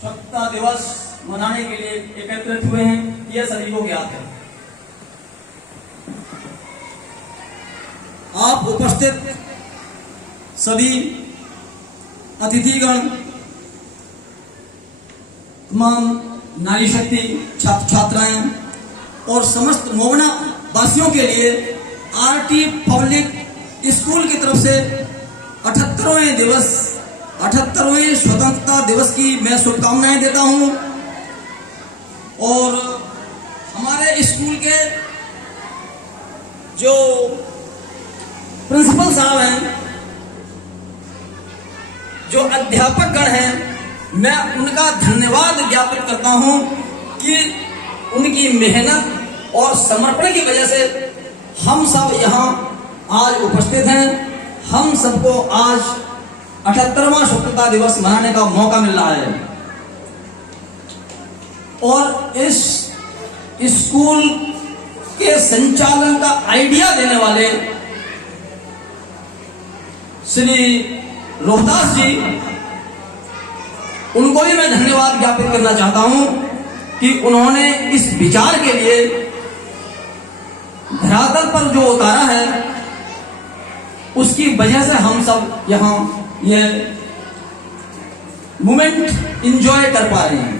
स्वतंत्रता दिवस मनाने के लिए एकत्रित हुए हैं, यह सभी को ज्ञात है। आप उपस्थित सभी अतिथिगण, तमाम नारी शक्ति छात्र छात्राएं और समस्त मोहना वासियों के लिए आरटी पब्लिक स्कूल की तरफ से 78वें स्वतंत्रता दिवस की मैं शुभकामनाएं देता हूं। और हमारे स्कूल के जो प्रिंसिपल साहब हैं, जो अध्यापक गण हैं, मैं उनका धन्यवाद ज्ञापित करता हूं कि उनकी मेहनत और समर्पण की वजह से हम सब यहाँ आज उपस्थित हैं। हम सबको आज 78वां स्वतंत्रता दिवस मनाने का मौका मिल रहा है। और इस स्कूल के संचालन का आइडिया देने वाले श्री रोहतास जी, उनको भी मैं धन्यवाद ज्ञापित करना चाहता हूं कि उन्होंने इस विचार के लिए धरातल पर जो उतारा है, उसकी वजह से हम सब यहां ये मोमेंट एंजॉय कर पा रहे हैं।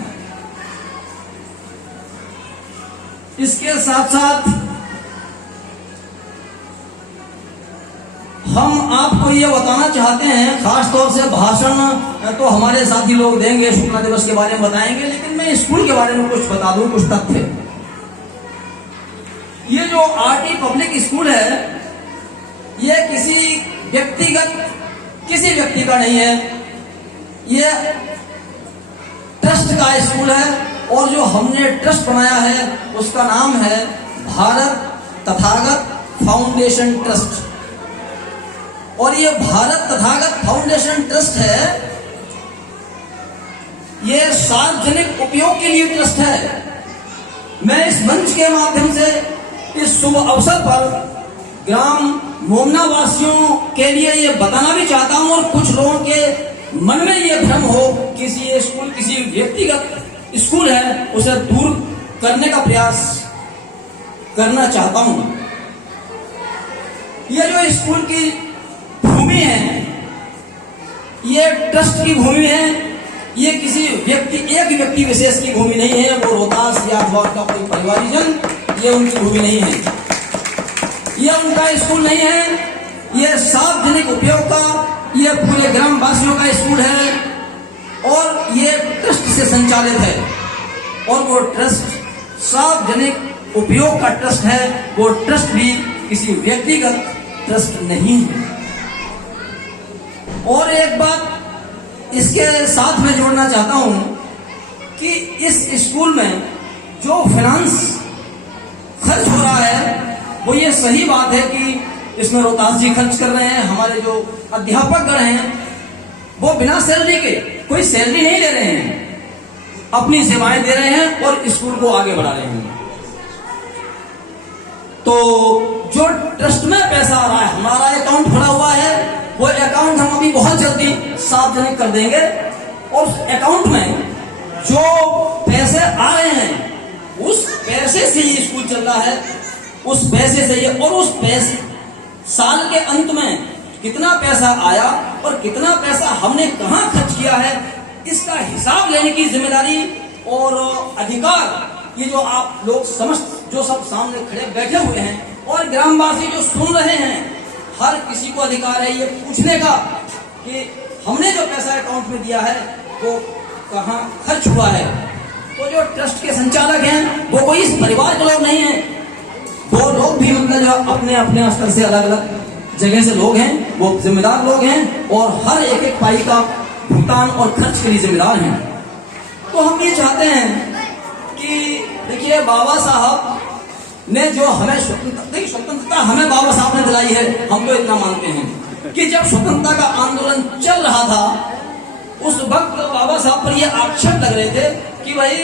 इसके साथ साथ हम आपको ये बताना चाहते हैं, खास तौर से भाषण तो हमारे साथी लोग देंगे, स्वतंत्रता दिवस के बारे में बताएंगे, लेकिन मैं स्कूल के बारे में कुछ बता दूं, कुछ तथ्य। ये जो आरटी पब्लिक स्कूल है, ये किसी व्यक्ति का नहीं है, ये ट्रस्ट का स्कूल है। और जो हमने ट्रस्ट बनाया है उसका नाम है भारत तथागत फाउंडेशन ट्रस्ट। और ये भारत तथागत फाउंडेशन ट्रस्ट है, ये सार्वजनिक उपयोग के लिए ट्रस्ट है। मैं इस मंच के माध्यम से इस शुभ अवसर पर ग्राम मोमना वासियों के लिए ये बताना भी चाहता हूं, और कुछ लोगों के मन में ये भ्रम हो कि ये स्कूल किसी व्यक्तिगत स्कूल है, उसे दूर करने का प्रयास करना चाहता हूं। ये जो स्कूल की भूमि है, ये ट्रस्ट की भूमि है, ये किसी एक व्यक्ति विशेष की भूमि नहीं है। वो रोहतास या अखबार का कोई परिवारीजन, ये उनकी भूमि नहीं है, ये उनका स्कूल नहीं है, ये सार्वजनिक उपयोग का, ये पूरे ग्रामवासियों का स्कूल है और ये ट्रस्ट से संचालित है। और वो ट्रस्ट सार्वजनिक उपयोग का ट्रस्ट है, वो ट्रस्ट भी किसी व्यक्तिगत ट्रस्ट नहीं है। और एक बात इसके साथ में जोड़ना चाहता हूं कि इस स्कूल में जो फाइनेंस खर्च हो रहा है, वो ये सही बात है कि इसमें रोहतास जी खर्च कर रहे हैं, हमारे जो अध्यापक गण हैं वो बिना सैलरी के, कोई सैलरी नहीं ले रहे हैं, अपनी सेवाएं दे रहे हैं और स्कूल को आगे बढ़ा रहे हैं। तो जो ट्रस्ट में पैसा आ रहा है, हमारा अकाउंट खुला हुआ है, वो अकाउंट हम अभी बहुत जल्दी सार्वजनिक कर देंगे। और उस अकाउंट में जो पैसे आ रहे हैं, उस पैसे से ही स्कूल चल रहा है, उस पैसे से ही। और उस पैसे साल के अंत में कितना पैसा आया और कितना पैसा हमने कहां खर्च किया है, इसका हिसाब लेने की जिम्मेदारी और अधिकार ये जो आप लोग समस्त जो सब सामने खड़े बैठे हुए हैं और ग्रामवासी जो सुन रहे हैं, हर किसी को अधिकार है ये पूछने का कि हमने जो पैसा अकाउंट में दिया है वो कहां खर्च हुआ है। तो जो ट्रस्ट के संचालक हैं वो कोई इस परिवार के लोग नहीं हैं, वो लोग भी मतलब जो अपने अपने स्तर से अलग अलग जगह से लोग हैं, वो जिम्मेदार लोग हैं और हर एक एक पाई का भुगतान और खर्च के लिए जिम्मेदार हैं। तो हम ये चाहते हैं कि देखिए, बाबा साहब ने जो हमें स्वतंत्रता हमें बाबा साहब ने दिलाई है, हम तो इतना मानते हैं कि जब स्वतंत्रता का आंदोलन चल रहा था, उस वक्त बाबा साहब पर ये आक्षेप लग रहे थे कि भाई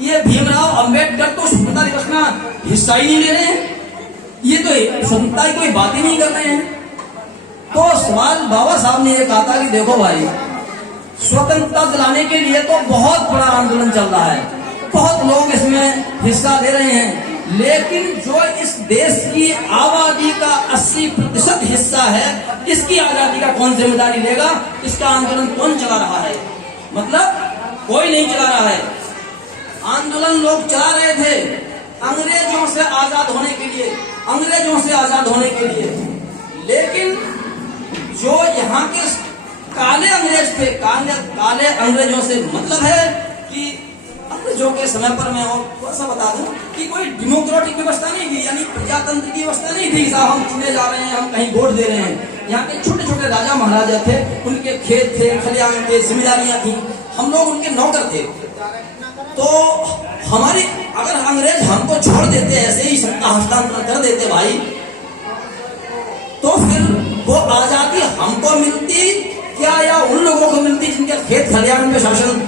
ये भीमराव अंबेडकर तो स्वतंत्रता दिवस में हिस्सा ही नहीं ले रहे हैं, ये तो स्वतंत्रता की कोई बात ही नहीं कर रहे हैं। तो सवाल बाबा साहब ने ये कहा था कि देखो भाई, स्वतंत्रता दिलाने के लिए तो बहुत बड़ा आंदोलन चल रहा है, बहुत लोग इसमें हिस्सा ले रहे हैं, लेकिन जो इस देश की आबादी का 80% हिस्सा है, इसकी आजादी का कौन जिम्मेदारी लेगा? इसका आंदोलन कौन चला रहा है? मतलब कोई नहीं चला रहा है। आंदोलन लोग चला रहे थे अंग्रेजों से आजाद होने के लिए, अंग्रेजों से आजाद होने के लिए, लेकिन जो यहाँ के काले अंग्रेज थे, काले अंग्रेजों से मतलब है कि अंग्रेजों के समय पर मैं और थोड़ा सा बता दूं कि कोई डेमोक्रेटिक व्यवस्था नहीं थी, यानी प्रजातंत्र की व्यवस्था नहीं थी। साहब हम चुने जा रहे हैं, हम कहीं वोट दे रहे हैं। यहाँ के छोटे छोटे राजा महाराजा थे, उनके खेत थे, खलियान थे, जिम्मेदारियां थी, हम लोग उनके नौकर थे। तो हमारी अगर अंग्रेज हमको छोड़ देते, ऐसे ही सत्ता हस्तांतरण कर देते भाई, तो फिर वो आजादी हमको मिलती क्या या उन लोगों को मिलती जिनके खेत खलियान पे शासन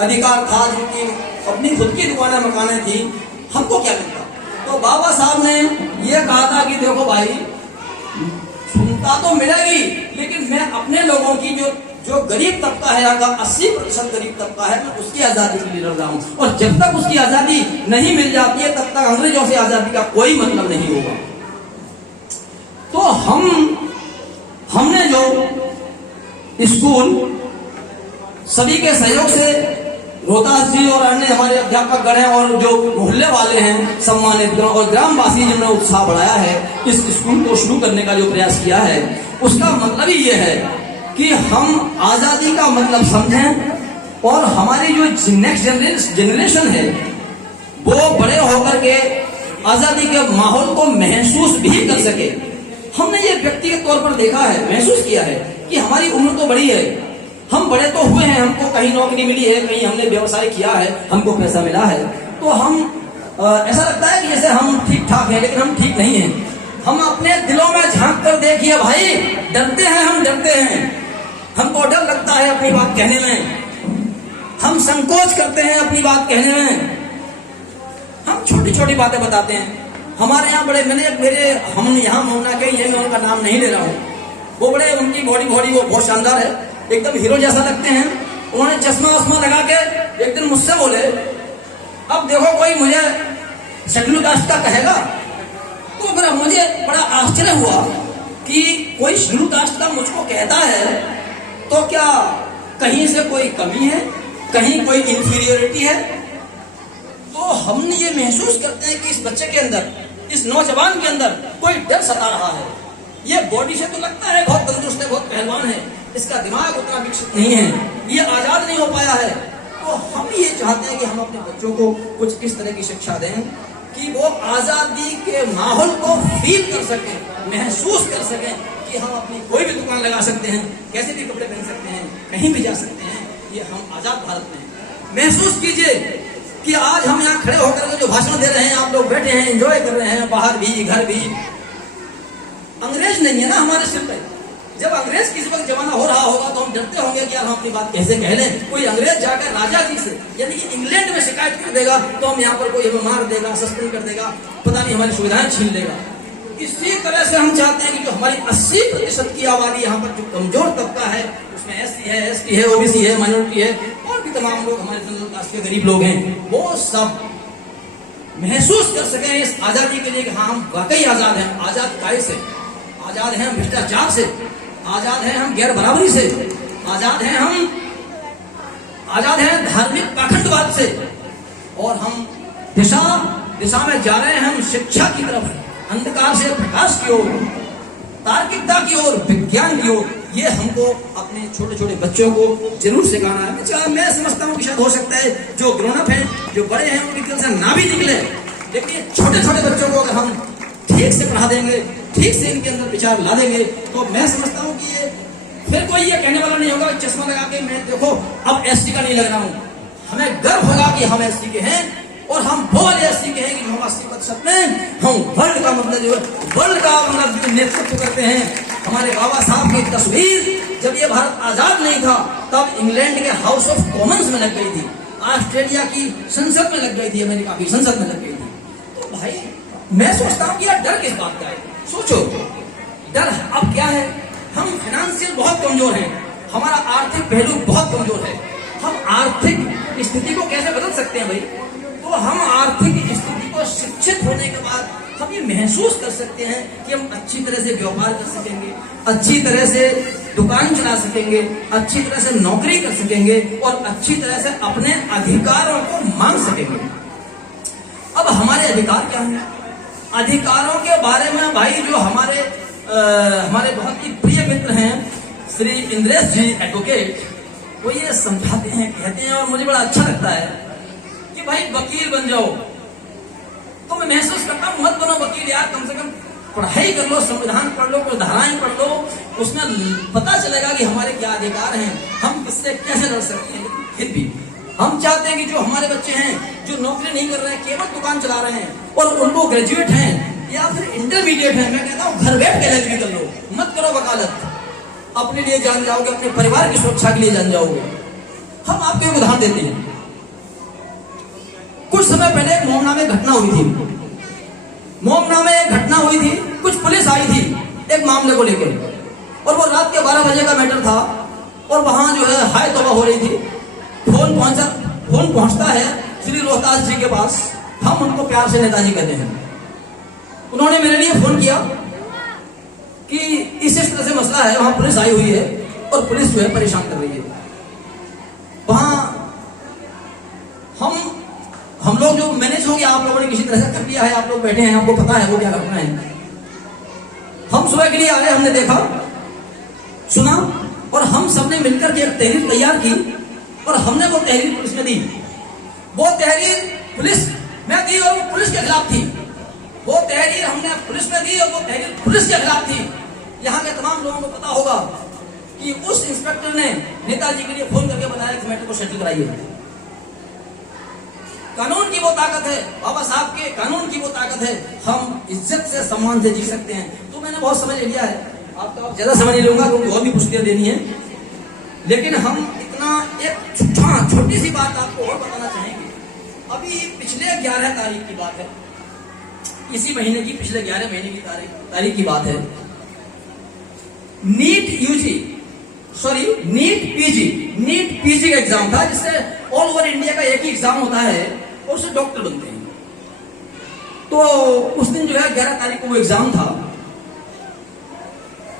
अधिकार था, जिनकी अपनी खुद की दुकानें मकानें थी? हमको क्या मिलता? तो बाबा साहब ने ये कहा था कि देखो भाई, सुनता तो मिलेगी, लेकिन मैं अपने लोगों की जो गरीब तबका है, यहाँ का 80% गरीब तबका है, मैं उसकी आजादी के लिए लड़ रहा हूँ। और जब तक उसकी आजादी नहीं मिल जाती है, तब तक अंग्रेजों से आजादी का कोई मतलब नहीं होगा। तो हमने जो स्कूल सभी के सहयोग से, रोहतास जी और अन्य हमारे अध्यापक गण हैं और जो मोहल्ले वाले हैं सम्मानित और ग्रामवासी जिन्होंने उत्साह बढ़ाया है, इस स्कूल को शुरू करने का जो प्रयास किया है, उसका मतलब ही ये है कि हम आजादी का मतलब समझें और हमारी जो नेक्स्ट जनरेशन है वो बड़े होकर के आजादी के माहौल को महसूस भी कर सके। हमने ये व्यक्तिगत तौर पर देखा है, महसूस किया है कि हमारी उम्र तो बड़ी है, हम बड़े तो हुए हैं, हमको कहीं नौकरी मिली है, कहीं हमने व्यवसाय किया है, हमको पैसा मिला है, तो हम ऐसा लगता है कि जैसे हम ठीक ठाक हैं, लेकिन हम ठीक नहीं हैं। हम अपने दिलों में झांक कर देखिए भाई, डरते हैं, हम डरते हैं, हमको डर लगता है अपनी बात कहने में, हम संकोच करते हैं अपनी बात कहने में, हम छोटी छोटी बातें बताते हैं। हमारे यहाँ बड़े हम यहाँ मोहना के ही, मैं उनका नाम नहीं ले रहा हूँ, वो बड़े, उनकी बॉडी वो बहुत शानदार है, एकदम हीरो जैसा लगते हैं। उन्होंने चश्मा वश्मा लगा के एक दिन मुझसे बोले, अब देखो कोई मुझे शेड्यूल कास्ट का कहेगा, तो फिर मुझे बड़ा आश्चर्य हुआ कि कोई शेड्यूल कास्ट का मुझको कहता है, तो क्या कहीं से कोई कमी है, कहीं कोई इंफीरियोरिटी है? तो हमने ये महसूस करते हैं कि इस बच्चे के अंदर, इस नौजवान के अंदर कोई डर सता रहा है। ये बॉडी से तो लगता है बहुत तंदुरुस्त है, बहुत पहलवान है, इसका दिमाग उतना विकसित नहीं है, ये आजाद नहीं हो पाया है। तो हम ये चाहते हैं कि हम अपने बच्चों को कुछ इस तरह की शिक्षा दें कि वो आजादी के माहौल को फील कर सकें, महसूस कर सकें कि हम अपनी कोई भी दुकान लगा सकते हैं, कैसे भी कपड़े पहन सकते हैं, कहीं भी जा सकते हैं, ये हम आजाद भारत में। महसूस कीजिए कि आज हम यहाँ खड़े होकर के जो भाषण दे रहे हैं, आप लोग बैठे हैं, एंजॉय कर रहे हैं, बाहर भी घर भी, अंग्रेज नहीं है ना हमारे सिर पे। जब अंग्रेज किसी वक्त जमाना हो रहा होगा तो हम डरते होंगे कि यार हम अपनी बात कैसे कह लें। कोई अंग्रेज जाकर राजा जी से, यानी कि इंग्लैंड में शिकायत कर देगा तो हम यहाँ पर कोई मार देगा, सस्पेंड कर देगा, पता नहीं हमारी सुविधाएं छीन लेगा। इसी तरह से हम चाहते हैं कि जो हमारी 80% की आबादी यहाँ पर जो कमजोर तबका है, उसमें SC है, ST है, OBC है, माइनॉरिटी है, और भी तमाम लोग हमारे जनरल कास्ट के गरीब लोग हैं, वो सब महसूस कर सकें इस आजादी के लिए कि हाँ हम वाकई आजाद हैं। आजाद काय से? आजाद हैं हम भ्रष्टाचार से, आजाद हैं हम गैर बराबरी से, आजाद हैं धार्मिक पाखंडवाद से, और हम दिशा में जा रहे हैं हम शिक्षा की तरफ, अंधकार से प्रकाश की ओर, तार्किकता की ओर, विज्ञान की ओर। ये हमको अपने छोटे छोटे बच्चों को जरूर सिखाना है। मैं समझता हूँ कि शायद हो सकता है जो ग्रोन अप है, जो बड़े हैं, उनकी दिल से ना भी निकले, लेकिन ये छोटे छोटे बच्चों को अगर हम ठीक से पढ़ा देंगे, ठीक से इनके अंदर विचार ला देंगे, तो मैं समझता हूँ कि ये फिर कोई ये कहने वाला नहीं होगा चश्मा लगा के मैं देखो अब SC का नहीं लग रहा हूँ। हमें गर्व होगा कि हम SC के हैं, और हम वो वाले SC के हैं कि हम 80% में हम वर्ल्ड का मतलब जो वर्ल्ड का मतलब नेतृत्व करते हैं। हमारे बाबा साहब की तस्वीर जब ये भारत आजाद नहीं था तब इंग्लैंड के हाउस ऑफ कॉमन्स में लग गई थी, ऑस्ट्रेलिया की संसद में लग गई थी, अमेरिका की संसद में लग गई थी। तो भाई मैं सोचता हूँ कि यार डर किस बात का है? सोचो डर अब क्या है? हम फाइनेंशियल बहुत कमजोर हैं, हमारा आर्थिक पहलू बहुत कमजोर है। हम आर्थिक स्थिति को कैसे बदल सकते हैं भाई? तो हम आर्थिक स्थिति को शिक्षित होने के बाद हम ये महसूस कर सकते हैं कि हम अच्छी तरह से व्यापार कर सकेंगे, अच्छी तरह से दुकान चला सकेंगे, अच्छी तरह से नौकरी कर सकेंगे और अच्छी तरह से अपने अधिकारों को मांग सकेंगे। अब हमारे अधिकार क्या हैं? अधिकारों के बारे में भाई जो हमारे बहुत ही प्रिय मित्र हैं श्री इंद्रेश जी एडवोकेट, वो ये समझाते हैं, कहते हैं और मुझे बड़ा अच्छा लगता है कि भाई वकील बन जाओ। तो मैं महसूस करता हूं मत बनो वकील यार, कम से कम पढ़ाई कर लो, संविधान पढ़ लो, कुछ धाराएं पढ़ लो, उसमें पता चलेगा कि हमारे क्या अधिकार हैं, हम किससे कैसे लड़ सकते हैं। फिर भी हम चाहते हैं कि जो हमारे बच्चे हैं जो नौकरी नहीं कर रहे हैं, केवल दुकान चला रहे हैं और उनको ग्रेजुएट हैं या फिर इंटरमीडिएट हैं, मैं कहता हूँ घर बैठ के एलएलबी कर लो, मत करो वकालत, अपने लिए जान जाओगे, अपने परिवार की सुरक्षा के लिए जान जाओगे। हम आपको एक उदाहरण देते हैं। कुछ समय पहले एक मोहना में घटना हुई थी। मोहना में एक घटना हुई थी, कुछ पुलिस आई थी एक मामले को लेकर और वो रात के 12 बजे का मैटर था और वहां जो है हाय तौबा हो रही थी। फोन पहुंचता है श्री रोहतास जी के पास, हम उनको प्यार से नेताजी कहते हैं। उन्होंने मेरे लिए फोन किया कि इस तरह से मसला है, वहां पुलिस आई हुई है और पुलिस जो है परेशान कर रही है। वहां हम लोग जो मैनेज हो गया, आप लोगों ने किसी तरह से कर लिया है, आप लोग बैठे हैं, आपको पता है वो क्या करना है। हम सुबह के लिए आए, हमने देखा, सुना और हम सबने मिलकर के एक तहरीर तैयार की और हमने वो तहरीर पुलिस में दी। वो तहरीर पुलिस में दी और वो पुलिस के खिलाफ थी। वो तहरीर हमने पुलिस में दी और वो तहरीर पुलिस के खिलाफ थी। यहाँ के तमाम लोगों को पता होगा कि उस इंस्पेक्टर ने नेताजी के लिए फोन करके बताया कि मैटर को सेटल कराइए। कानून की वो ताकत है, बाबा साहब के कानून की वो ताकत है, हम इज्जत से सम्मान से जी सकते हैं। तो मैंने बहुत समझ लिया है, आपका ज्यादा समझ नहीं लूंगा क्योंकि और भी पुस्तकें देनी है, लेकिन हम इतना एक छोटी सी बात आपको और बताना चाहेंगे। अभी पिछले 11 तारीख की बात है, इसी महीने की पिछले 11 महीने की तारीख की बात है। नीट पीजी का एग्जाम था, जिससे ऑल ओवर इंडिया का एक ही एग्जाम होता है और उससे डॉक्टर बनते हैं। तो उस दिन जो है 11 तारीख को वो एग्जाम था।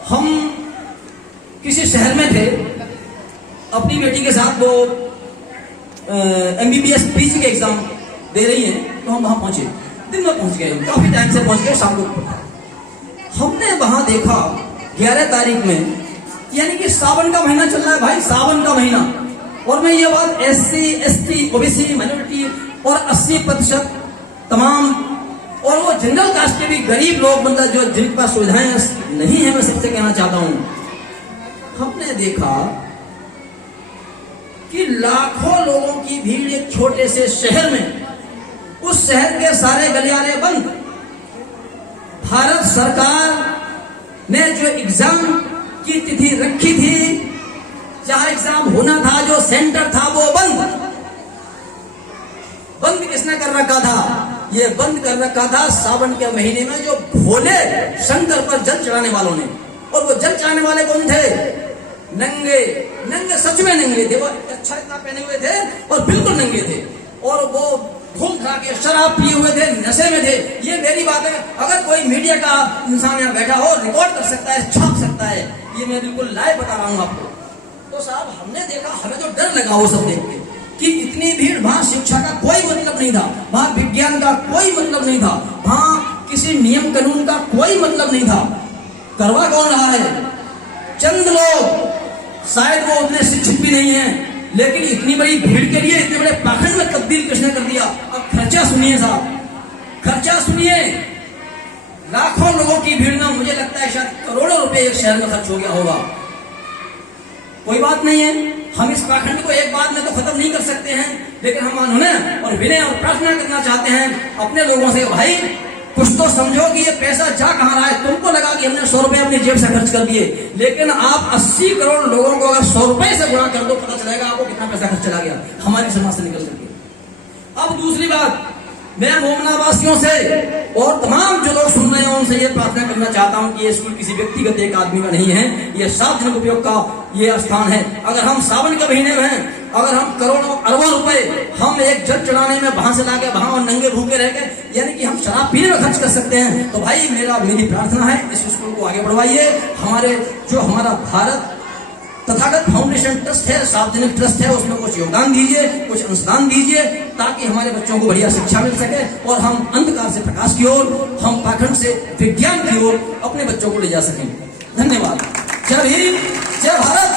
हम किसी शहर में थे, अपनी बेटी के साथ, वो MBBS पीजी के एग्जाम दे रही हैं, तो हम वहां पहुंचे, दिन में पहुंच गए, काफी टाइम से पहुंच गए, शाम को। हमने वहां देखा 11 तारीख में, यानी कि सावन का महीना चल रहा है भाई, सावन का महीना, और मैं ये बात SC ST OBC माइनॉरिटी और 80% तमाम और वो जनरल कास्ट के भी गरीब लोग, मतलब जो जिनके पास सुविधाएं नहीं है, मैं सबसे कहना चाहता हूं, हमने देखा कि लाखों लोगों की भीड़ एक छोटे से शहर में, उस शहर के सारे गलियारे बंद। भारत सरकार ने जो एग्जाम की तिथि रखी थी, जहां एग्जाम होना था, जो सेंटर था, वो बंद किसने कर रखा था? ये बंद कर रखा था सावन के महीने में जो भोले शंकर पर जल चढ़ाने वालों ने। और वो जल चढ़ाने वाले कौन थे? नंगे सच में नंगे थे, वो अच्छा इतना पहने हुए थे और बिल्कुल नंगे थे, और वो धूम खा के शराब पिए हुए थे, नशे में थे। ये मेरी बात है, अगर कोई मीडिया का इंसान यहाँ बैठा हो, रिकॉर्ड कर सकता है, छाप सकता है, ये मैं बिल्कुल लाइव बता रहा हूँ आपको। तो साहब हमने देखा, हमें तो डर लगा वो सब देख के कि इतनी भीड़। वहां शिक्षा का कोई मतलब नहीं था, वहां विज्ञान का कोई मतलब नहीं था, वहां किसी नियम कानून का कोई मतलब नहीं था। करवा कौन रहा है? चंद लोग, शायद वो उतने शिक्षित भी नहीं है, लेकिन इतनी बड़ी भीड़ के लिए इतने बड़े पाखंड में तब्दील किसने कर दिया? अब खर्चा सुनिए साहब, खर्चा सुनिए। लाखों लोगों की भीड़ में मुझे लगता है शायद करोड़ों रुपए एक शहर में खर्च हो गया होगा। कोई बात नहीं है, हम इस पाखंड को एक बात में तो खत्म नहीं कर सकते हैं, लेकिन हम उन्हें और विनय और प्रार्थना करना चाहते हैं अपने लोगों से, भाई कुछ तो समझो कि ये पैसा जा कहां रहा है। तुमको लगा कि हमने 100 रुपए अपनी जेब से खर्च कर दिए, लेकिन आप 80 करोड़ लोगों को अगर 100 रुपए से गुणा कर दो, पता चलेगा आपको कितना पैसा खर्च चला गया हमारी समाज से निकल करके। अब दूसरी बात, मैं मोमना वासियों से और तमाम जो लोग सुन रहे हैं उनसे ये प्रार्थना करना चाहता हूं कि ये स्कूल किसी व्यक्तिगत एक आदमी का नहीं है, ये सार्वजनिक उपयोग का ये स्थान है। अगर हम सावन के महीने में हैं, अगर हम करोड़ों अरबों रुपए हम एक जल चढ़ाने में वहां से लाके वहां और नंगे भूखे रह गए, यानी कि हम शराब पीने में खर्च कर सकते हैं, तो भाई मेरी प्रार्थना है इस स्कूल को आगे बढ़वाइए। हमारा भारत तथागत फाउंडेशन ट्रस्ट है, सार्वजनिक ट्रस्ट है, उसमें कुछ योगदान दीजिए, कुछ अनुदान दीजिए, ताकि हमारे बच्चों को बढ़िया शिक्षा मिल सके और हम अंधकार से प्रकाश की ओर, हम पाखंड से विज्ञान की ओर अपने बच्चों को ले जा सकें। धन्यवाद। जय हिंद, जय भारत।